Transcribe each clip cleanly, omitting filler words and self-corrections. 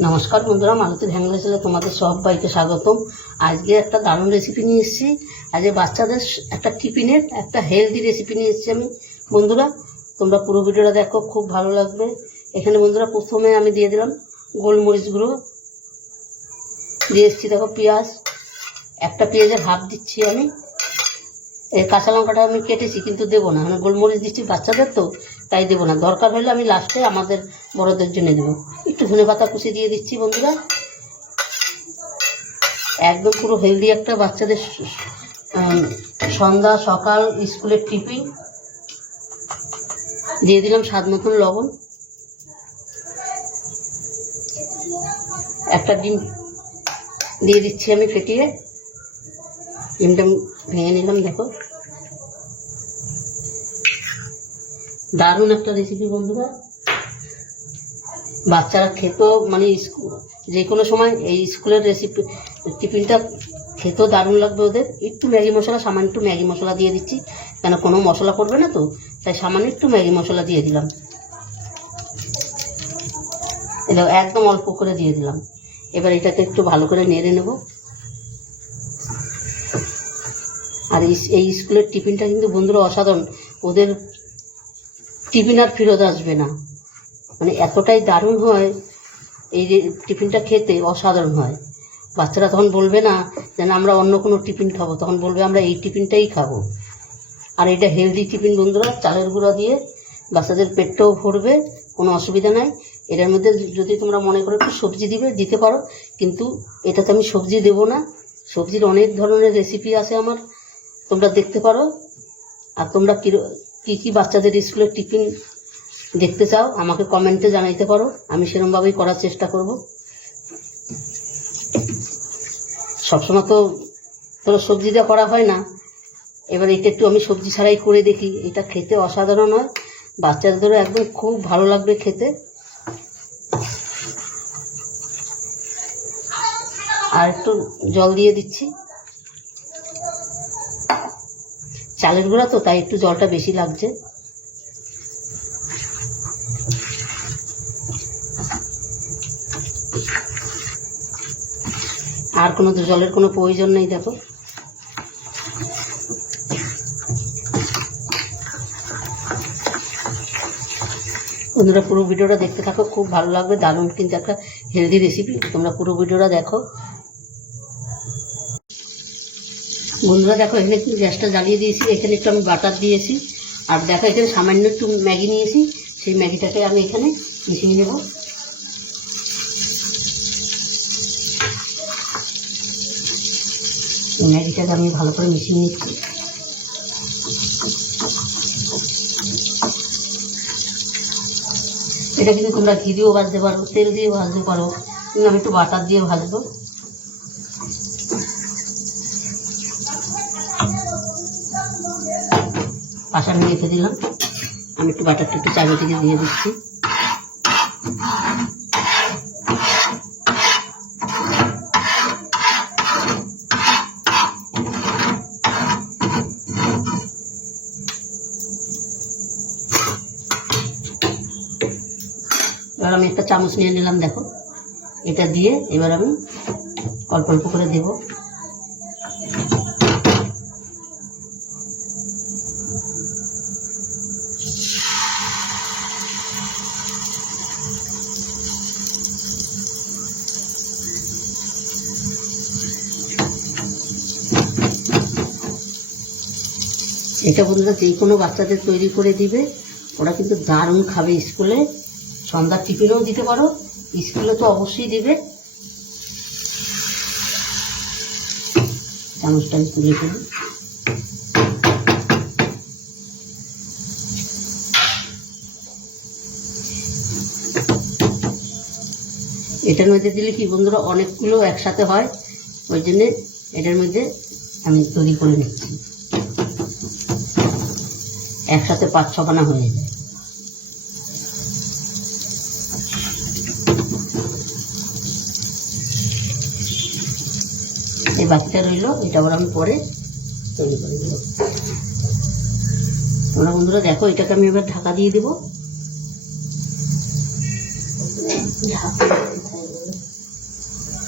নমস্কার বন্ধুরা, মালতীর হ্যাংলা চ্যানেলে তোমাদের সবাইকে স্বাগতম। আজকে একটা দারুণ রেসিপি নিয়ে এসেছি। আজকে বাচ্চাদের একটা টিফিনের একটা হেলদি রেসিপি নিয়ে এসেছি আমি। বন্ধুরা তোমরা পুরো ভিডিওটা দেখো, খুব ভালো লাগবে। এখানে বন্ধুরা প্রথমে আমি দিয়ে দিলাম গোলমরিচ গুঁড়ো, দিয়ে এসেছি দেখো পেঁয়াজ, একটা পেঁয়াজের হাফ দিচ্ছি আমি। এই কাঁচা লঙ্কাটা আমি কেটেছি কিন্তু দেবো না, মানে গোলমরিচ দিচ্ছি বাচ্চাদের তো, তাই দেবো না। দরকার হলে আমি লাস্টে আমাদের বড়দের জন্য দেবো। একটু ধনেপাতা কুচি দিয়ে দিচ্ছি বন্ধুরা। একদম পুরো হেলদি একটা বাচ্চাদের সন্ধ্যা সকাল স্কুলের টিফিন। দিয়ে দিলাম স্বাদ মতন লবণ, একটা ডিম দিয়ে দিচ্ছি আমি ফেটিয়ে। ডিমটা ভেঙে নিলাম, দেখো দারুণ একটা রেসিপি বন্ধুরা। বাচ্চারা খেতেও মানে যে কোনো সময় এই স্কুলের রেসিপি টিফিনটা খেতেও দারুণ লাগবে ওদের। একটু ম্যাগি মশলা, সামান্য একটু ম্যাগি মশলা দিয়ে দিচ্ছি, কেন কোনো মশলা পড়বে না তো, তাই সামান্য একটু ম্যাগি মশলা দিয়ে দিলাম। এটা একদম অল্প করে দিয়ে দিলাম। এবার এটাকে একটু ভালো করে নেড়ে নেব। আর এই স্কুলের টিফিনটা কিন্তু বন্ধুরা অসাধারণ। ওদের টিফিন আর ফেরত আসবে না, মানে এতটাই দারুণ হয় এই যে টিফিনটা, খেতে অসাধারণ হয়। বাচ্চারা তখন বলবে না যেন আমরা অন্য কোনো টিফিন খাবো, তখন বলবে আমরা এই টিফিনটাই খাবো। আর এটা হেলদি টিফিন বন্ধুরা, চালের গুঁড়া দিয়ে বাচ্চাদের পেটটাও ভরবে, কোনো অসুবিধা নাই। এটার মধ্যে যদি তোমরা মনে করো একটু সবজি দিতে পারো, কিন্তু এটাতে আমি সবজি দেবো না। সবজির অনেক ধরনের রেসিপি আছে আমার, তোমরা দেখতে পারো। আর তোমরা কী কী বাচ্চাদের স্কুলের টিফিন দেখতে চাও আমাকে কমেন্টে জানাইতে পারো, আমি সেরকমভাবেই করার চেষ্টা করব। সবসময় তো কোনো সবজিটা করা হয় না, এবার এটা একটু আমি সবজি ছাড়াই করে দেখি। এটা খেতে অসাধারণ হয়, বাচ্চাদেরও একদম খুব ভালো লাগবে খেতে। আর একটু জল দিয়ে দিচ্ছি, চালের গুঁড়া তো তাই একটু জলটা বেশি লাগছে। আর কোনো জলের কোনো প্রয়োজন নেই, দেখো। বন্ধুরা পুরো ভিডিওটা দেখতে থাকো, খুব ভালো লাগবে। দারুণ কিন্তু একটা হেলদি রেসিপি, তোমরা পুরো ভিডিওটা দেখো। বন্ধুরা দেখো, এখানে একটু গ্যাসটা জ্বালিয়ে দিয়েছি, এখানে একটু আমি বাটার দিয়েছি। আর দেখো এখানে সামান্য একটু ম্যাগি নিয়েছি, সেই ম্যাগিটাকে আমি এখানে মিশিয়ে নেব। ম্যাগিটাকে আমি ভালো করে মিশিয়ে নিচ্ছি। এটা কিন্তু তোমরা ঘি দিয়েও ভাজতে পারো, তেল দিয়েও ভাজতে পারো, কিন্তু আমি একটু বাটার দিয়ে ভাজবো। পাশে আমি রেখে দিলাম, আমি একটু বাটারটা একটু চারিদিকে থেকে দিয়ে দিচ্ছি। এবার আমি একটা চামচ নিয়ে নিলাম, দেখো এটা দিয়ে এবার আমি অল্প অল্প করে দেব। এটা বন্ধুরা যে কোনো বাচ্চাদের তৈরি করে দিবে, ওরা কিন্তু দারুণ খাবে। স্কুলে সন্ধ্যার টিফিনেও দিতে পারো, স্কুলে তো অবশ্যই দিবে। চামচটা আমি তুলে ফেলি। এটার মধ্যে দিলে কি বন্ধুরা অনেকগুলো একসাথে হয়, ওই জন্যে এটার মধ্যে আমি তৈরি করে নিচ্ছি। একসাথে 5-6 খানা হয়ে যায়। এই বাকিটা রইল, এটা আবার আমি পরে তৈরি করে দেবো। তোমরা বন্ধুরা দেখো, এটাকে আমি এবার ঢাকা দিয়ে দেবো।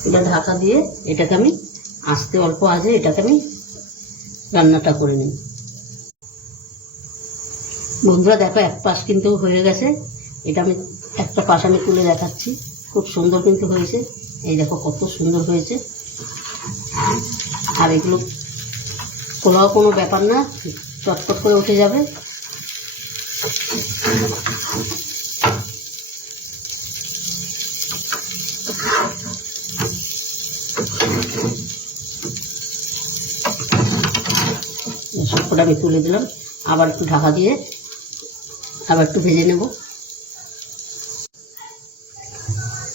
এটা ঢাকা দিয়ে এটাকে আমি আস্তে অল্প আজে এটাকে আমি রান্নাটা করে নিই। বন্ধুরা দেখো এক পাশ কিন্তু হয়ে গেছে, এটা আমি একটা পাশ আমি তুলে দেখাচ্ছি, খুব সুন্দর কিন্তু হয়েছে। এই দেখো কত সুন্দর হয়েছে। আর এগুলো পোলাও কোনো ব্যাপার না, চটপট করে উঠে যাবে। সবকটা আমি তুলে দিলাম, আবার একটু ঢাকা দিয়ে আবার একটু ভেজে নেব।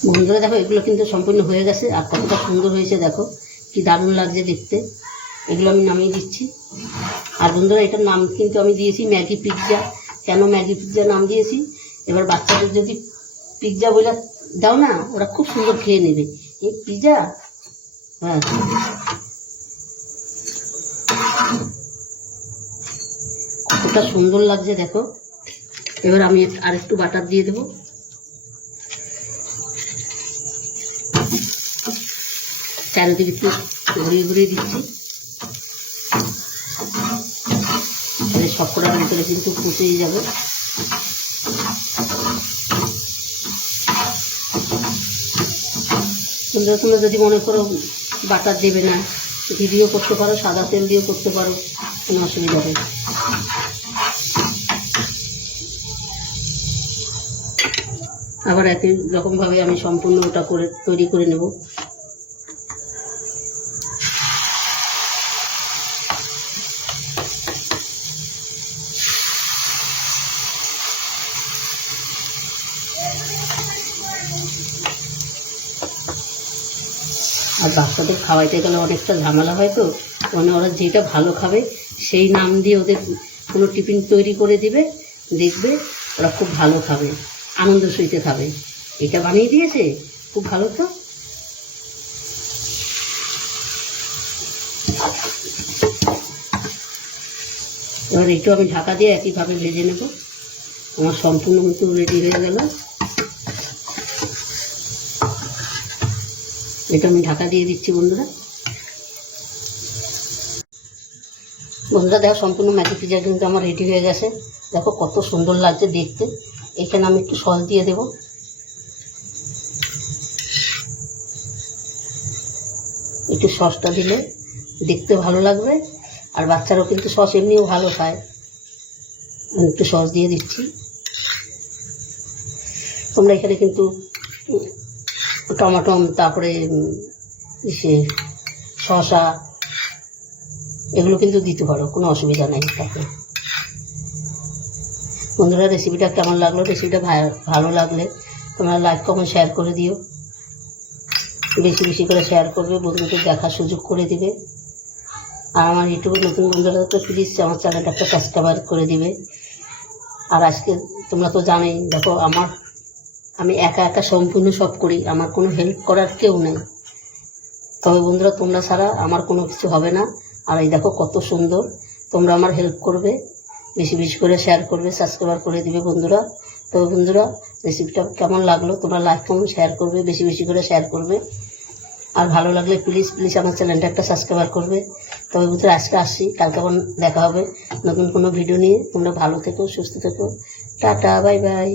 বন্ধুরা দেখো এগুলো কিন্তু সম্পূর্ণ হয়ে গেছে, আর কতটা সুন্দর হয়েছে দেখো, কি দারুণ লাগছে দেখতে। এগুলো আমি নামিয়ে দিচ্ছি। আর বন্ধুরা এটার নাম কিন্তু আমি দিয়েছি ম্যাগি পিৎজা। কেন ম্যাগি পিৎজা নাম দিয়েছি, এবার বাচ্চাদের যদি পিৎজা বলে দাও না, ওরা খুব সুন্দর খেয়ে নেবে। এই পিৎজা, হ্যাঁ কতটা সুন্দর লাগছে দেখো। এবার আমি আরেকটু বাটার দিয়ে দেবো। চারিদিকে একটু ঘুরিয়ে ঘুরিয়ে দিচ্ছি, তাহলে সবকটা ভিতরে কিন্তু ফুটেই যাবে। তোমরা যদি মনে করো বাটার দেবে না, ঘি দিয়েও করতে পারো, সাদা তেল দিয়েও করতে পারো, কোনো অসুবিধা নেই। আবার একই রকমভাবে আমি সম্পূর্ণ ওটা করে তৈরি করে নেব। আর বাচ্চাদের খাওয়াইতে গেলে অনেকটা ঝামেলা হয়, তো মানে ওরা যেটা ভালো খাবে সেই নাম দিয়ে ওদের কোনো টিফিন তৈরি করে দিবে, দেখবে ওরা খুব ভালো খাবে, আনন্দ সহিতে খাবে। এটা বানিয়ে দিয়েছে খুব ভালো। তো এবার একটু আমি ঢাকা দিয়ে একইভাবে ভেজে নেব। আমার সম্পূর্ণ কিন্তু রেডি হয়ে গেল। এটা আমি ঢাকা দিয়ে দিচ্ছি। বন্ধুরা দেখো সম্পূর্ণ ম্যাগি পিৎজা কিন্তু আমার রেডি হয়ে গেছে। দেখো কত সুন্দর লাগছে দেখতে। এখানে আমি একটু সস দিয়ে দেব। একটু সসটা দিলে দেখতে ভালো লাগবে, আর বাচ্চারাও কিন্তু সস এমনিও ভালো খায়। আমি একটু সস দিয়ে দিচ্ছি। তোমরা এখানে কিন্তু টমাটো, তারপরে শসা, এগুলো কিন্তু দিতে পারো, কোনো অসুবিধা নেই তাতে। বন্ধুরা রেসিপিটা কেমন লাগলো, রেসিপিটা ভালো লাগলে তোমরা লাইক কমেন্ট শেয়ার করে দিও। বেশি বেশি করে শেয়ার করবে, বন্ধুদের দেখার সুযোগ করে দিবে। আর আমার ইউটিউবে নতুন বন্ধুরা তো প্লিজ আমার চ্যানেলটা একটা সাবস্ক্রাইব করে দিবে। আর আজকে তোমরা তো জানোই, দেখো আমি একা একা সম্পূর্ণ সব করি, আমার কোনো হেল্প করার কেউ নেই। তবে বন্ধুরা তোমরা ছাড়া আমার কোনো কিছু হবে না। আর এই দেখো কত সুন্দর, তোমরা আমার হেল্প করবে, বেশি বেশি করে শেয়ার করবে, সাবস্ক্রাইব করে দিবে বন্ধুরা। তবে বন্ধুরা রেসিপিটা কেমন লাগলো তোমরা লাইক কমেন্ট শেয়ার করবে, বেশি বেশি করে শেয়ার করবে। আর ভালো লাগলে প্লিজ প্লিজ আমার চ্যানেলটা একটা সাবস্ক্রাইব করবে। তবে বন্ধুরা আজকে আসছি, কালকে আবার দেখা হবে নতুন কোনো ভিডিও নিয়ে। তোমরা ভালো থেকো, সুস্থ থেকো, টাটা, বাই বাই।